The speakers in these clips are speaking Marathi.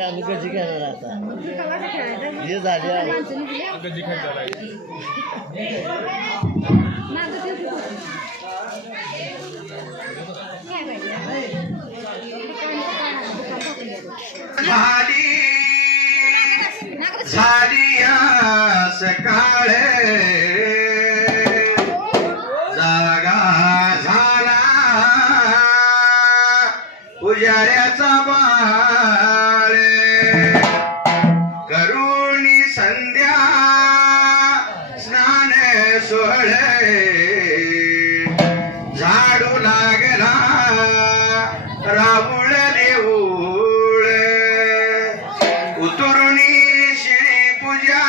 आम्ही कशी खेळणार आता हे झाले कधी खेळणार झाली सकाळ जागा झाला पुजाऱ्याचा बाळ करुणी संध्या स्नान सोहळे झाडू लागला राहुळ देऊळ उतरुणी शिळी पूजा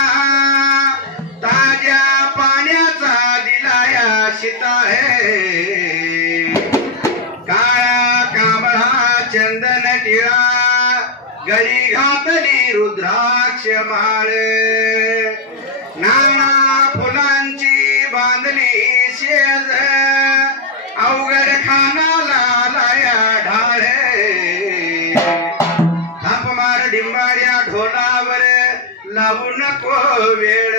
ताज्या पाण्याचा दिलाया शिताळे काळा कांबळा चंदन टिळा गळी घातली रुद्राक्ष माळ नाना फुलांची बांधली शेज अवघड खानाला लाया ढाळे थाप मार डिंबाड्या ढोलावर लावू नको वेळ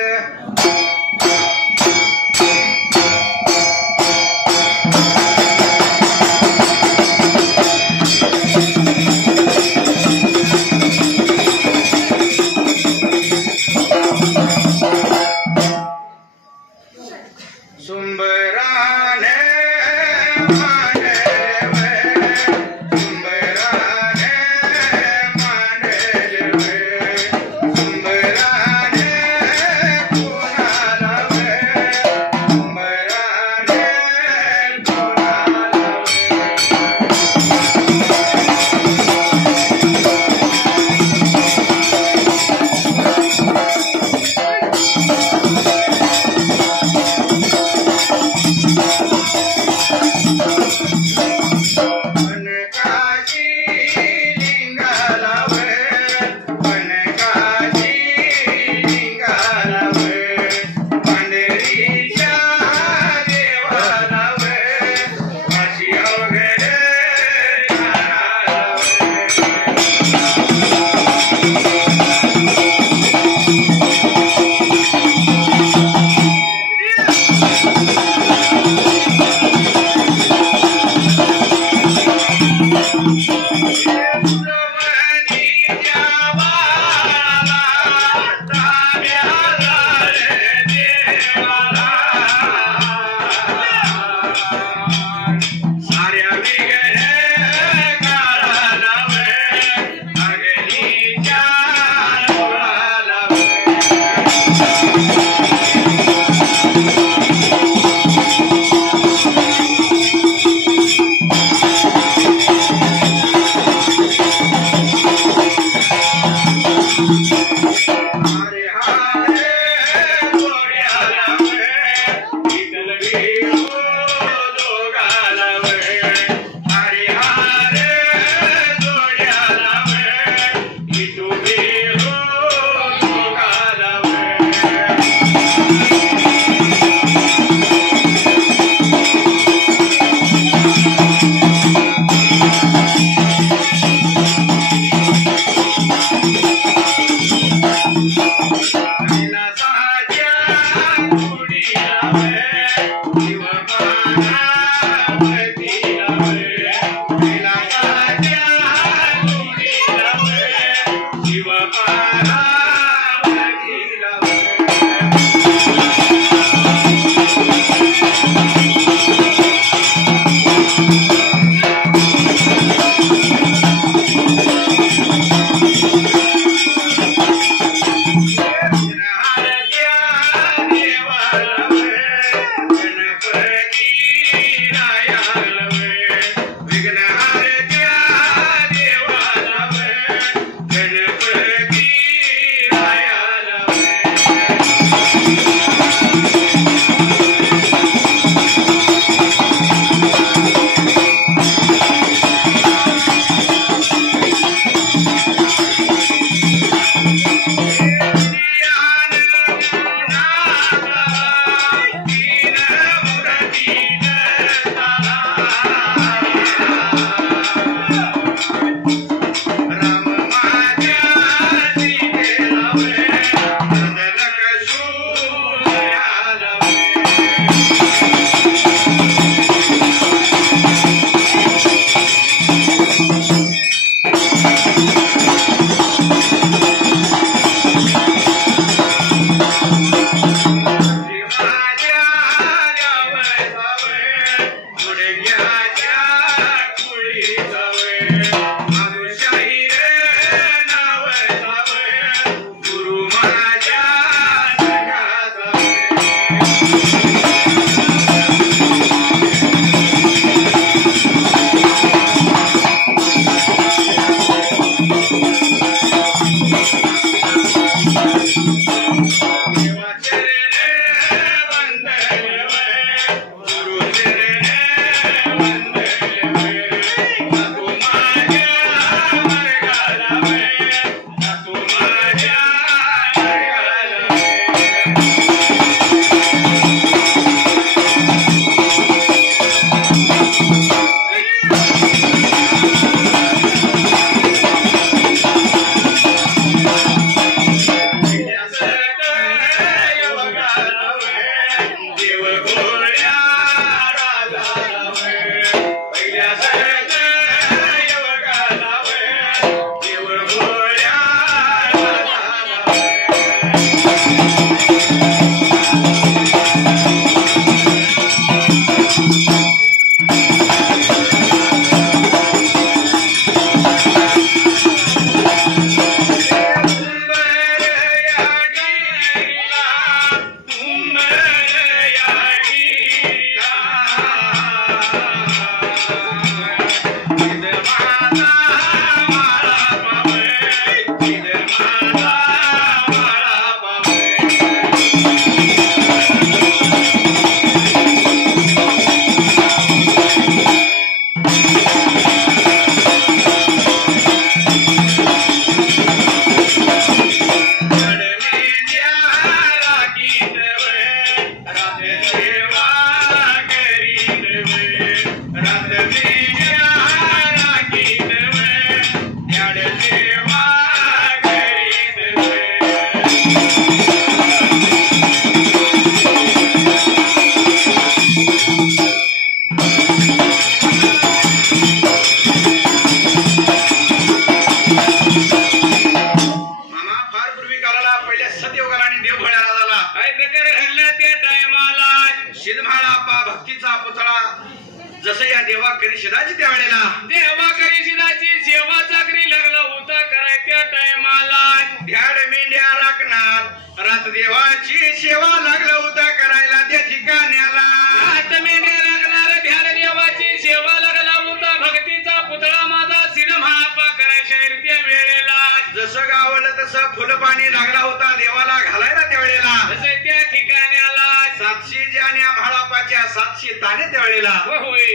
जसं या देवा करिशिदाची त्यावेळेला देवा करिशिदाची सेवा चाकरी लागला होता कराय त्या टायमाला ध्याड मेंढ्या राखणार रात देवाची सेवा लागलं होता करायला त्या ठिकाण्याला रात मेंढ्या राखणार ध्यान देवाची सेवा लागला होता भक्तीचा पुतळा माझा सिरमापा कराय शाहीर त्या वेळेला जसं गावलं तसं फुलपाणी लागला होता देवाला घालायला त्यावेळेला तसे त्या ठिकाण्याला 700 ज्याण्या म्हाळापाच्या 700 ताने त्यावेळेला होय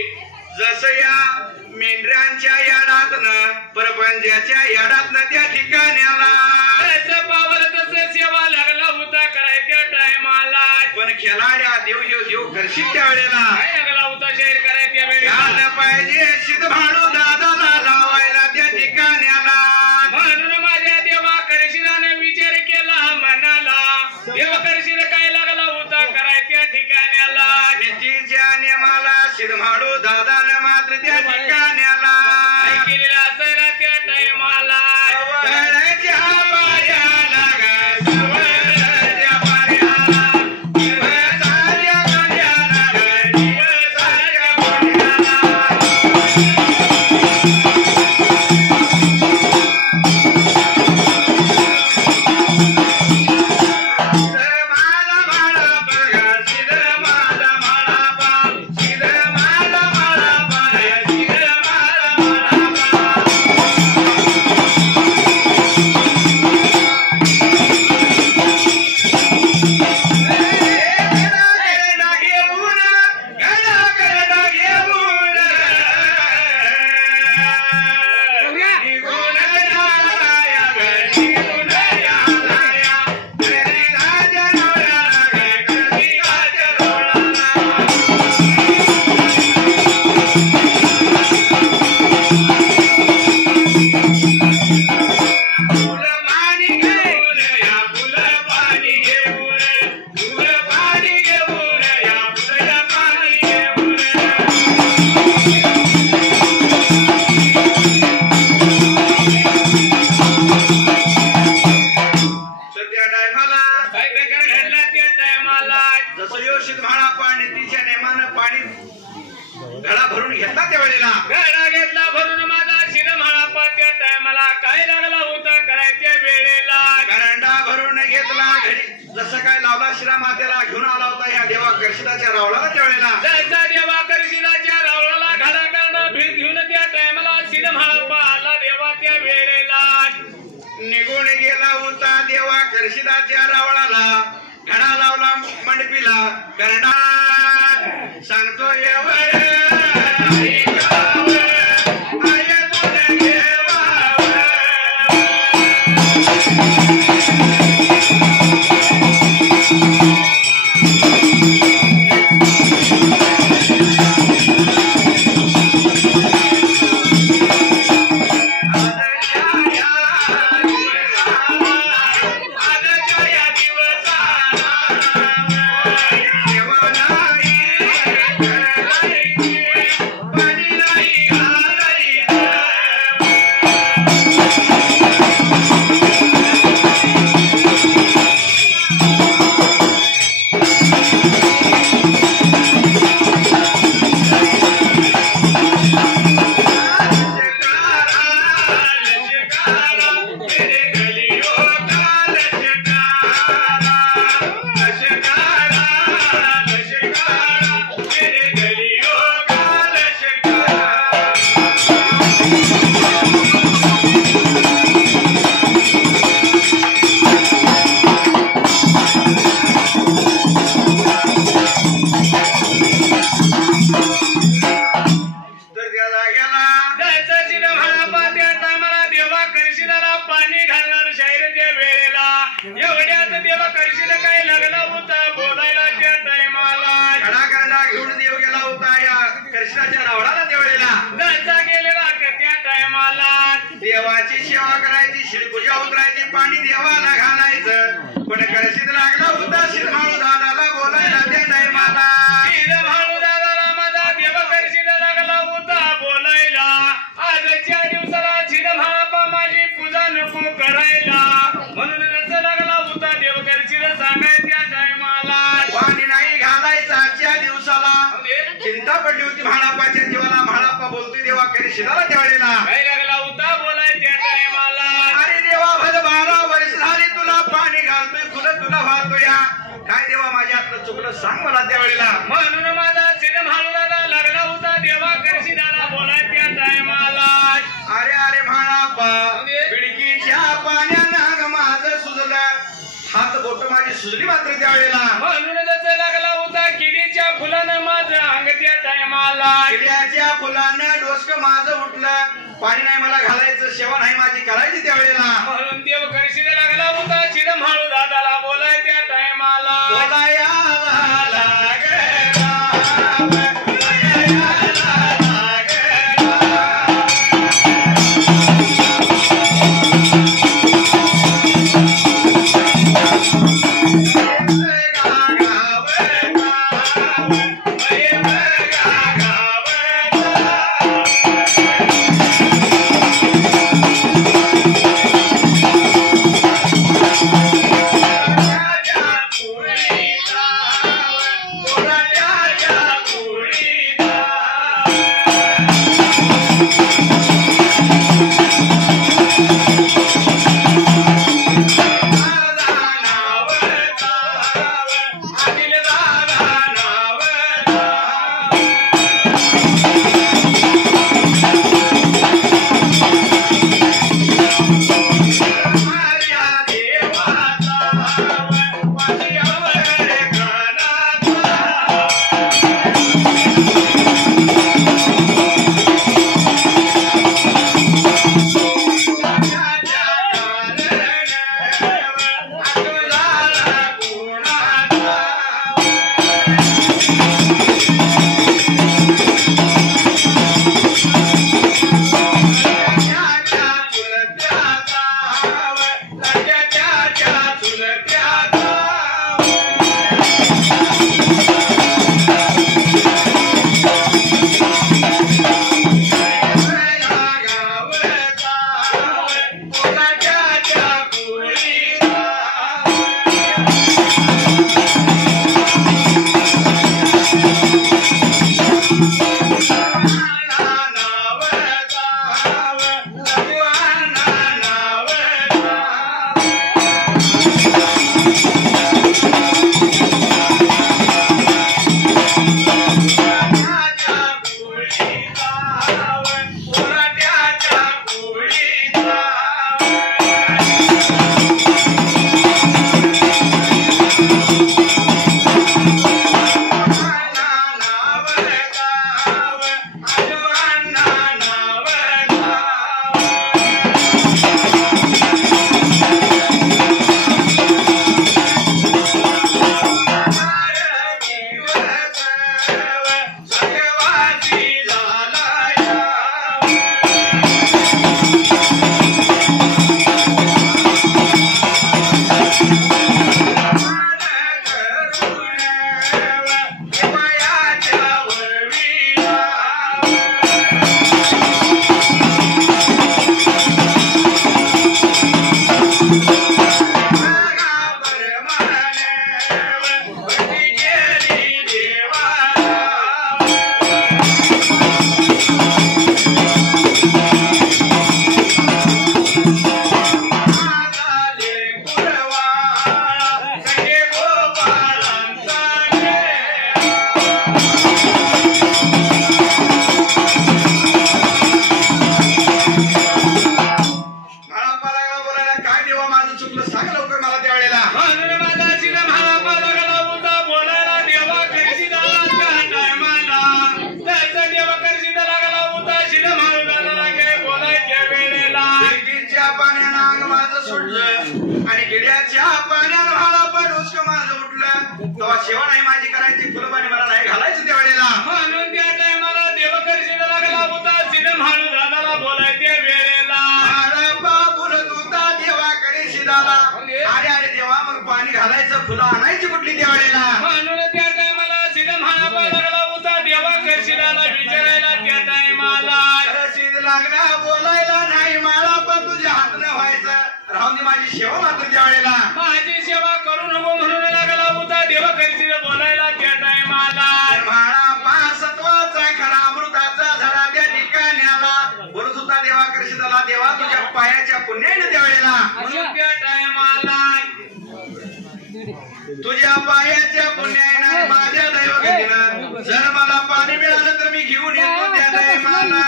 जसं या मेंढ्यांच्या याडातनं परपंचाच्या याडातनं त्या ठिकाण्याला तसं पावलं तसं सेवा लागला होता कराय त्या टायमाला पण खेळाड्या देव करशील त्यावेळेला काय लागला होता शाहीर कराय त्या वेळेला पाहिजे सिद्ध भाडू दादाला लावायला त्या ठिकाण्याला म्हणून माझ्या देवा करशिदाने विचार केला मनाला देवा करशिद काय लागला होता कराय त्या ठिकाण्याला नीतीच्या नियमाला सिद्धमाडू दादाने मात्र त्या ठिकाण्याला केलेला असायला त्या टायमाला वळच्या पायाला ग, वळच्या पायाला, दिवसाच्या गड्याला ग, दिवसाच्या गड्याला. जसं काय लावला श्रीमातेला घेऊन आला होता या देवा करशिदाच्या रावळाला त्यावेळेला जसा देवा करशिदाच्या रावळाला घडा करणं भीड घेऊन त्या टायमाला सिद्धमाळप्पा आला देवा त्या वेळेला निघून गेला होता देवा करशिदाच्या रावळाला घडा लावला मंडपीला करडा सांगतो देवाची सेवा करायची शिरपूजा उतरायची पाणी देवाला घालायचं पण करशीत लागला होता शिरमाळू दादाला बोलायला त्या टायमाला शिरमाळू दादाला माझा देव करशीत लागला होता बोलायला आजच्या दिवसाला शिरमाळप्पा माझी पूजा नको करायला म्हणून रस लागला होता देव करशीत सांगायच्या टायमाला पाणी नाही घालायचं आजच्या दिवसाला चिंता पडली होती भाणापाच्या करशील त्यावेळेला काय लागला होता बोलाय त्या टायमाला अरे देवा भले 12 वर्ष झाली तुला पाणी घालतोय फुलं तुला वाहतोया काय देवा माझ्या हातलं चुकलं सांग मला त्यावेळेला म्हणून माझा सिनेमाला लागला होता देवा करशीदाला बोलाय त्या टायमाला अरे अरे म्हणापा खिडकीच्या पाण्यानं माझं सुजलं हात बोट माझी सुजली मात्र त्यावेळेला म्हणून जसं लागला होता किडीच्या फुलानं माझं अंग त्या टायमाला किड्याच्या फुलानं डोसक माझं उठलं पाणी नाही मला घालायचं सेवा नाही माझी करायची त्यावेळेला म्हणून देव करशीला लागला होता चिडमाळू दादाला बोलाय त्या टायमाला बोलाया सेवा नाही माझी करायची फुलपाणी मला नाही घालायचं त्यावेळेला म्हणून त्या टायमाला देव करशीला लागला होता सिनेमाळू दादाला बोलाय त्या वेळेला देवा करशीला अरे अरे देवा मग पाणी घालायचं फुलं आणायची कुठली त्यावेळेला म्हणून त्या टायमाला सिनेमाळा लागला होता देवा करशीला विचारायला त्या टायमाला रशीद लागला बोलायला नाही मला पण तुझ्या हातनं व्हायचं राहून दे माझी सेवा मात्र त्यावेळेला माझी सेवा करू नको म्हणून लागला होता देवा करशीला बोलायला त्या टायमाला माळा 5 सत्वाचा खरा अमृताचा झाडा त्या ठिकाण्याला तुझ्या पायाच्या पुण्यानं माझ्या दैवगतीनं जर मला पाणी मिळालं तर मी घेऊन येतो त्या टायमाला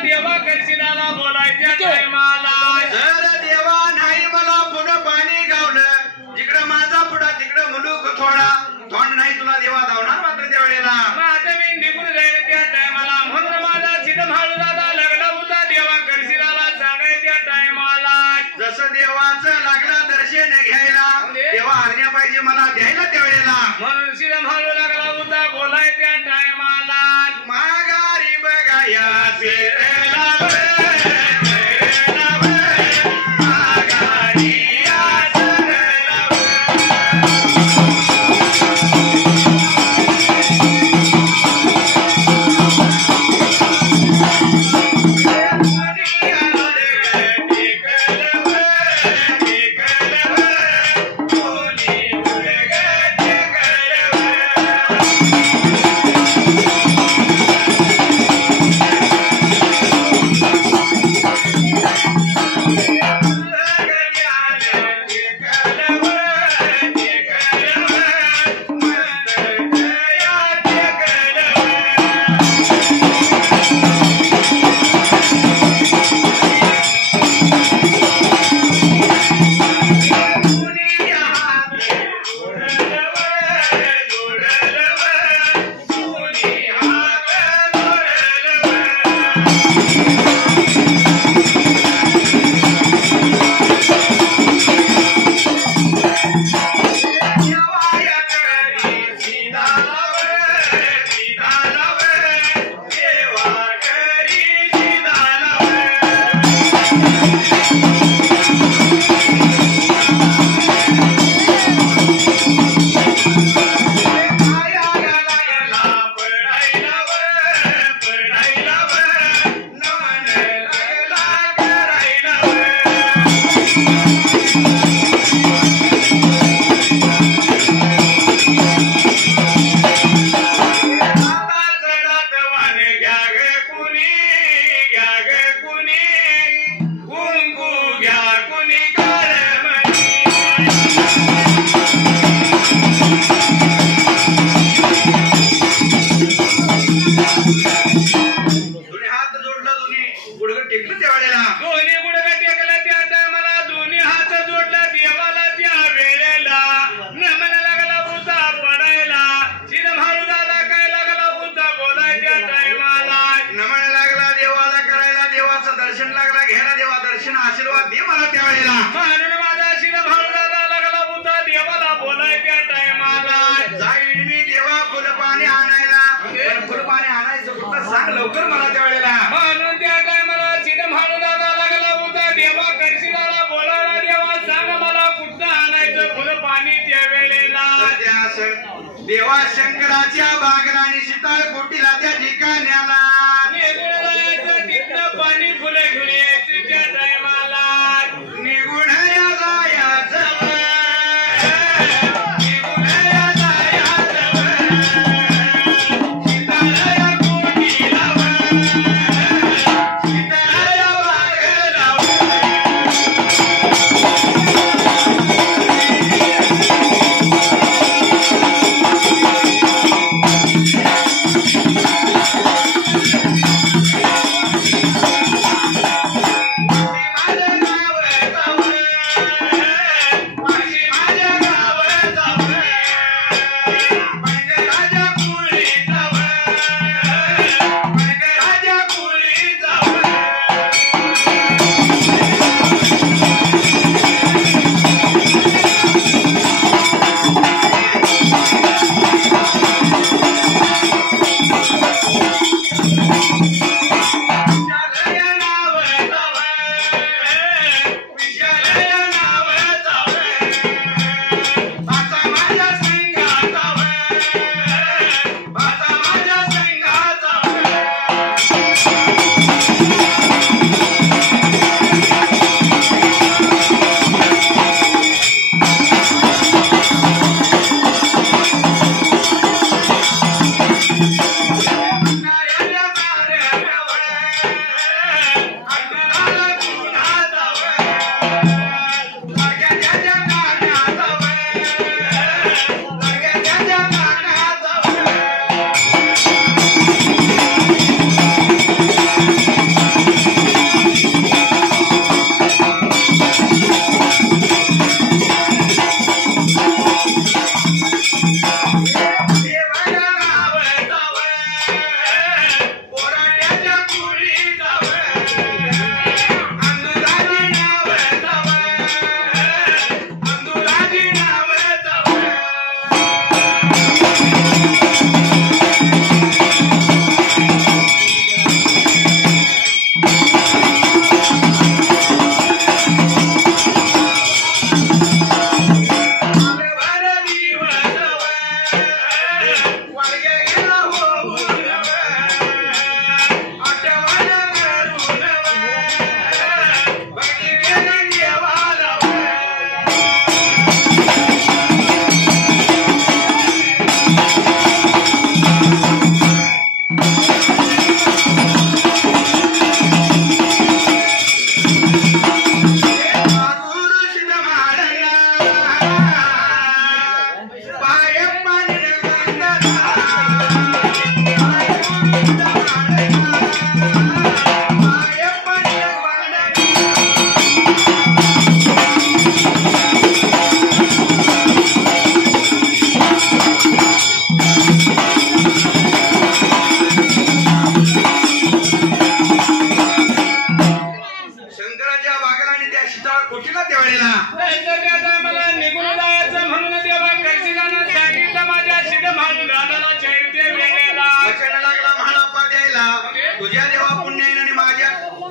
देवा करशिदाला बोलायच्या टायमाला जर देवा नाही मला पुन्हा पाणी गावलं जिकडं माझा पुढा तिकडं मुलूक थोडा तोंड नाही तुला देवा धावणार मात्र त्या वेळेला माझं मी निघून जाईल त्या टायमाला म्हणून माझा सिद्धमाळू दादा लागला होता देवा करशिदाला सांगायच्या टायमाला जसं देवाचं लागलं दर्शन घ्यायला तेव्हा आज्ञा पाहिजे मला द्यायला त्या वेळेला म्हणून सिद्धमाळू लागला होता बोलायच्या टायमाला माघारी बघाया फिरला लवकर मला त्या वेळेला म्हणून त्या टायमाला सिद्धमाळू दादा लागला होता देवा करशिदाला बोलायला देवा सांग मला कुठं आणायचं फुल पाणी त्या वेळेला देवा शंकराच्या बागला आणि शीतळ कोटीला त्या ठिकाण्याला निघून जायचं तिथनं पाणी फुलं घेऊन यायचं त्या टायमाला निघून जायचं शीतळ कोटीला त्यावेळेला मला निघून जायचं म्हणून देवा करशिदानं सांगितलं माझ्या शिदभाऊ दादाला चैत्य वेळेला वचन लागला म्हाळापा द्यायला तुझ्या देवा पुण्याईनं आणि माझ्या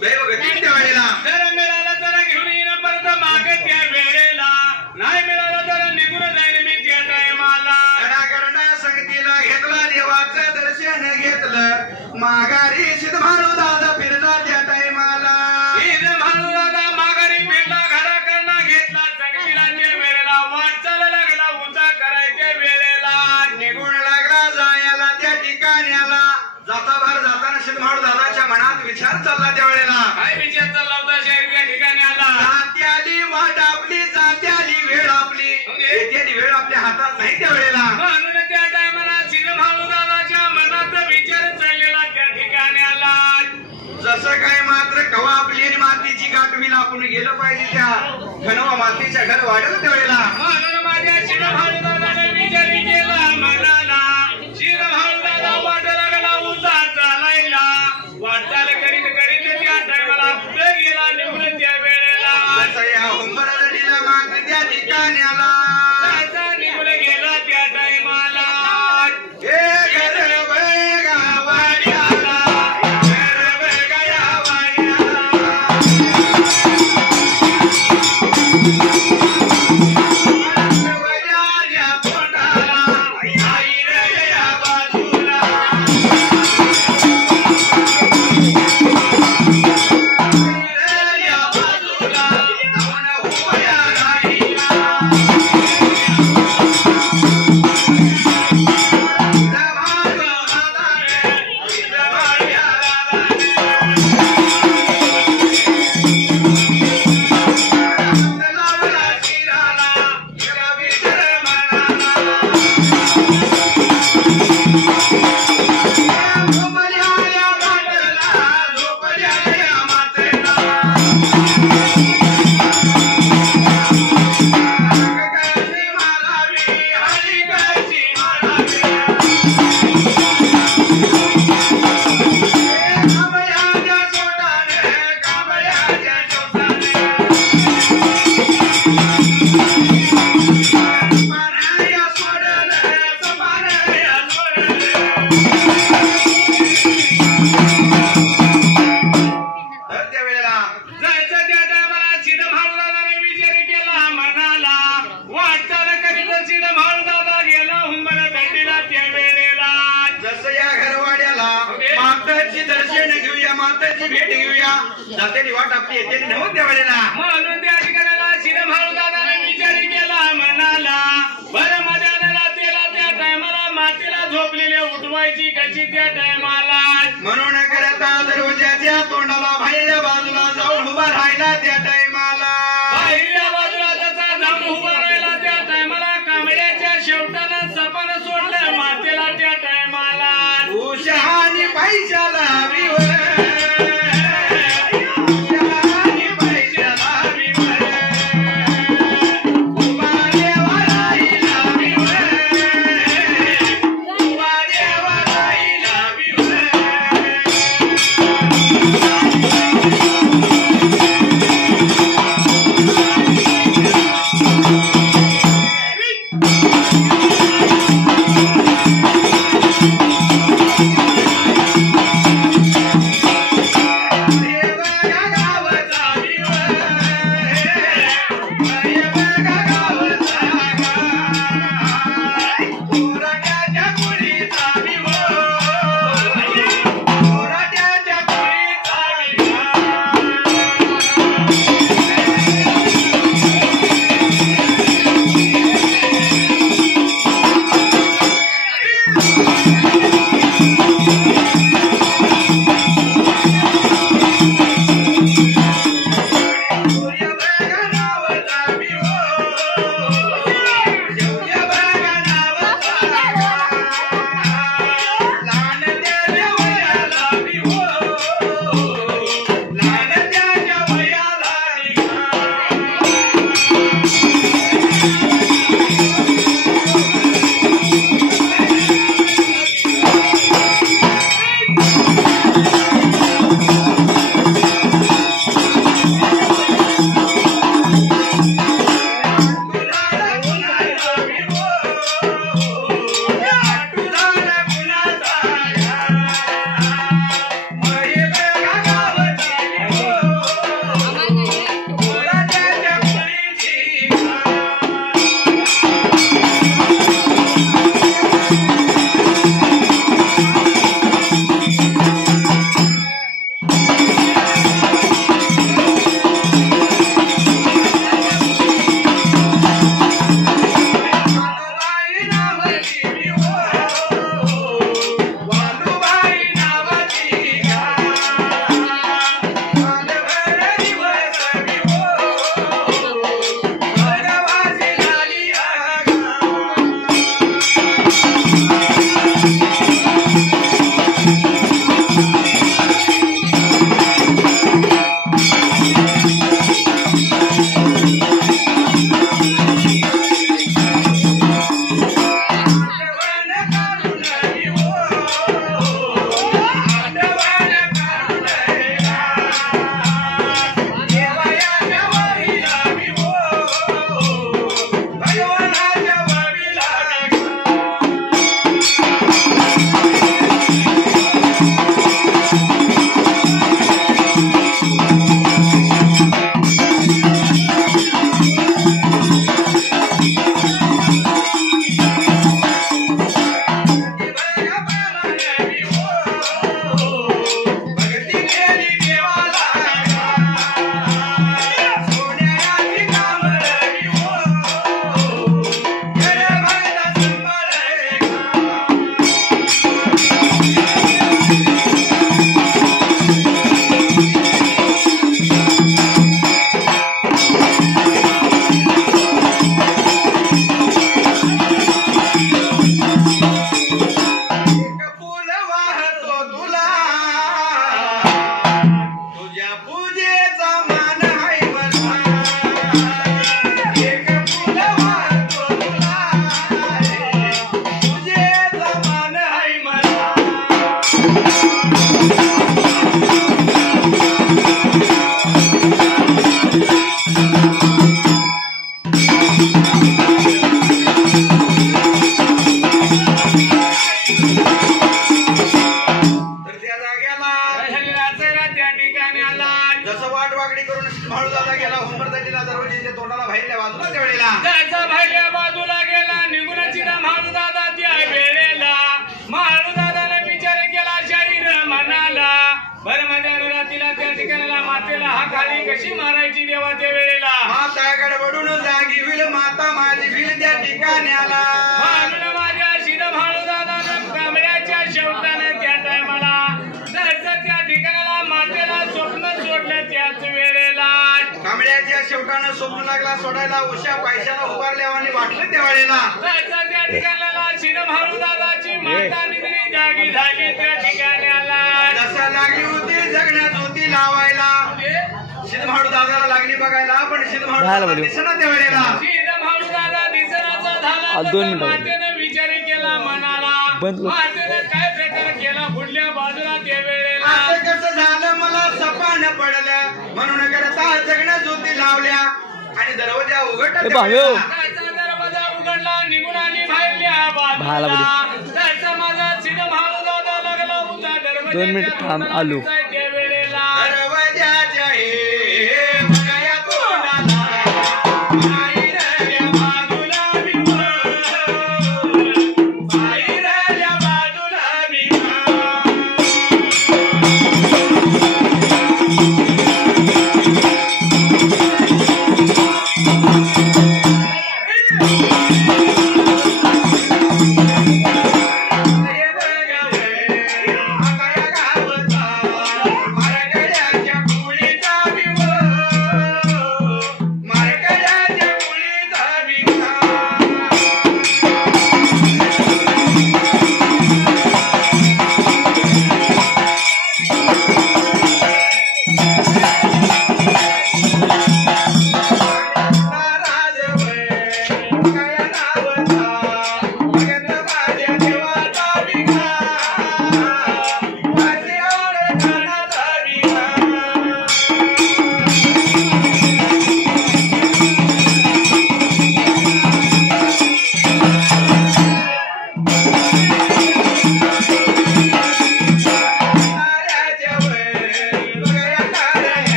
दैवगती त्यावेळेला जर मिळालं तर घेऊन येईन परत मागे त्या वेळेला नाही मिळालं तर निघून जाईन मी त्या टायमाला करणा संगतीला घेतला देवाचं दर्शन घेतलं माघारी शिदभाऊ दादा फिरला त्या टायमाला शिदभाऊ दादा माघारी फिरला घराकडनं घेतला संगतीला त्या वेळेला वाटचाल लागला उचा करायच्या वेळेला निघून लागला जायला त्या ठिकाण्याला जाताना शिदभाऊ दादाच्या मनात विचार चालला त्यावेळेला काय विचार चालला होता शहर त्या ठिकाणी आला जाती आली वाट आपली जाती आली वेळ आपली येत्याली वेळ आपल्या हातात नाही त्यावेळेला म्हणून त्या टायमाला शिदभाऊ दादाच्या मनात विचार चाललेला त्या ठिकाणी आला जसं काय मात्र कवा आपली आणि मातीची गाठ होईल आपण गेलं पाहिजे त्या खनवा मातीच्या घर वाढलं त्यावेळेला म्हणून माझ्या शिदभाऊ दादाने विचार केला मनाला शिदभाऊ दादा वाट लागला उचा चालायला वाटचाल करीत करीत त्या टायमाला पुढे गेला निघून त्या वेळेला जसं या हुंबराला दिलं मात्र त्या ठिकाण्याला निघून गेला त्या टायमाला हे घर गावाड्याला वाट आपली येते नव्हतं त्या वेळेला म्हणून त्या ठिकाणाला शिदभाऊ दादाने विचार केला म्हणाला बरं मध्याला तेला त्या टायमाला मातीला झोपलेले उठवायची कशी त्या टायमाला म्हणून करता दरवाजाच्या तोंडाला बाहेरच्या बाजूला जाऊन उभा राहिला त्या टायमाला बाहेरच्या बाजूला तसा जाऊन उभा राहिला त्या टायमाला कांबड्याच्या शेवटानं सपन सोडलं मातेला त्या टायमाला उशहानी पैशाला वाट वाकडी करून माळू दादा गेला हुंबरदंडीला दरवाजेच्या तोंडाला बाहेरल्या बाजूला त्या वेळेला त्याचा बाहेरल्या बाजूला गेला निघून चिरा माळू दादा त्या वेळेला माळू दादाने विचार केला शरीर मनाला बरं माझ्या रात्रीला त्या ठिकाणाला मातेला हा खाली कशी मारायची देवा त्या वेळेला माता गडबडून जागी विल माता माझी विल त्या ठिकाण्याला मारून माझ्या शिर माळू दादानं कांबळ्याच्या शेवटानं त्या टायमाला जसं त्या ठिकाणाला मातेला स्वप्न सोडलं त्याच वेळेला कांबळ्याच्या शेवटानं स्वप्न लागला सोडायला उशा पैशाला उभारल्यावानी वाटलं त्या वेळेला जसं त्या ठिकाणाला शिर माळू दादाची माता निधनी जागी झाली त्या ठिकाणाला जसा लागली होती जगण्यात होती लावायला शिदमाडू दादाला लागली बघायला पण शिदमाडू दादा दिसना त्या वेळेला शिदमाडू दादा दिसनाचा झाला मातेनं विचार केला मनाला मातेनं काय प्रकार केला पुढल्या बाजूला त्या वेळेला असं कसं झालं मला सपान पडलं म्हणून करता जगण्यात होती लावल्या आणि दरवाजा उघडला दरवाजा उघडला निघून आली बाहेरल्या बाजूला त्याचा माझा शिदमाडू दादा लागला होता दरवाजा 2 मिनिट थांब आलो त्या वेळेला दरवाजाच्या हे बघाया तोंडाला बाहेरल्या बाजूला बाहेरल्या बाजूला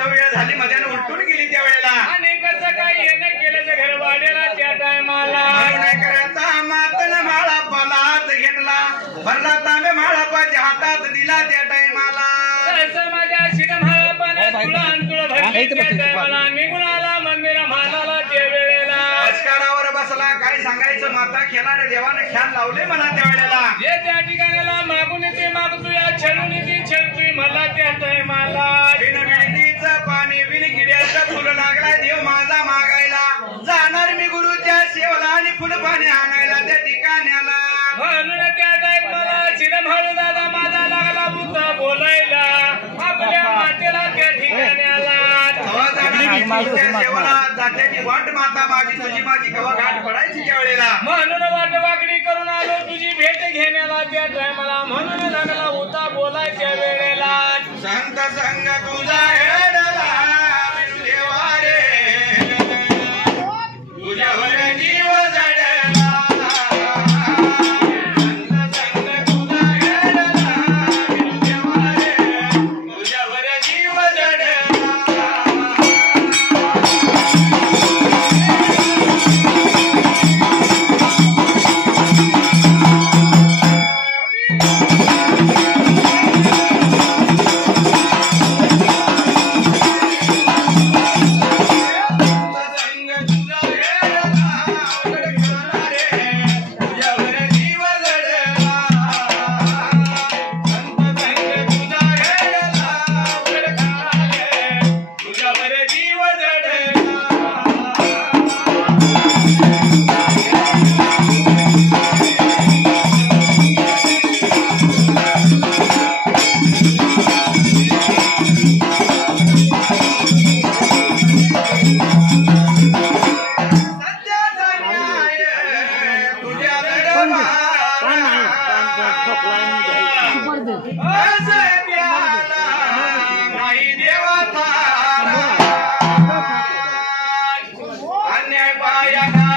वेळ झाली मजाने उलटून गेली त्या वेळेला आणि कसं काय येणं केलं तर घर वाढेला त्या टायमाला नाही करायचा मातन म्हाळापाला हात घेतला भरला तांबे म्हाळापाच्या हातात दिला त्या टायमाला तसं माझ्या शिर म्हाळापाने तुला अंतुळ भरली त्या टायमाला निघून आला मंदिर म्हाळाला त्या वेळेला आजकारावर बसला काय सांगायचं माता खेळाडे देवाने ख्याल लावले मला त्या वेळेला जे त्या ठिकाणाला मागून ते मागतोय छळून ती छळतोय मला त्या टायमाला बिनबिडीचं पाणी बिनकिड्याचं फुल लागलाय देव माझा मागायला जाणार मी गुरुच्या सेवला आणि फुल पाणी आणायला त्या ठिकाण्याला म्हणून त्या टायमाला शिर म्हाळू दादा माझा लागला बुद्ध सेवनात जात्याची वाट माता माझी तुझी माझी कवा गाठ पडायची त्या वेळेला म्हणून वाट वाकडी करून आलो तुझी भेट घेण्याला त्या टायमाला म्हणून लागला होता बोलायच्या वेळेला संत संग तुझा हेडला देवा रे तुझ्यावर जीव जडला संत संग तुझा हेडला देवा रे तुझ्यावर जीव जडला अन्याय पाया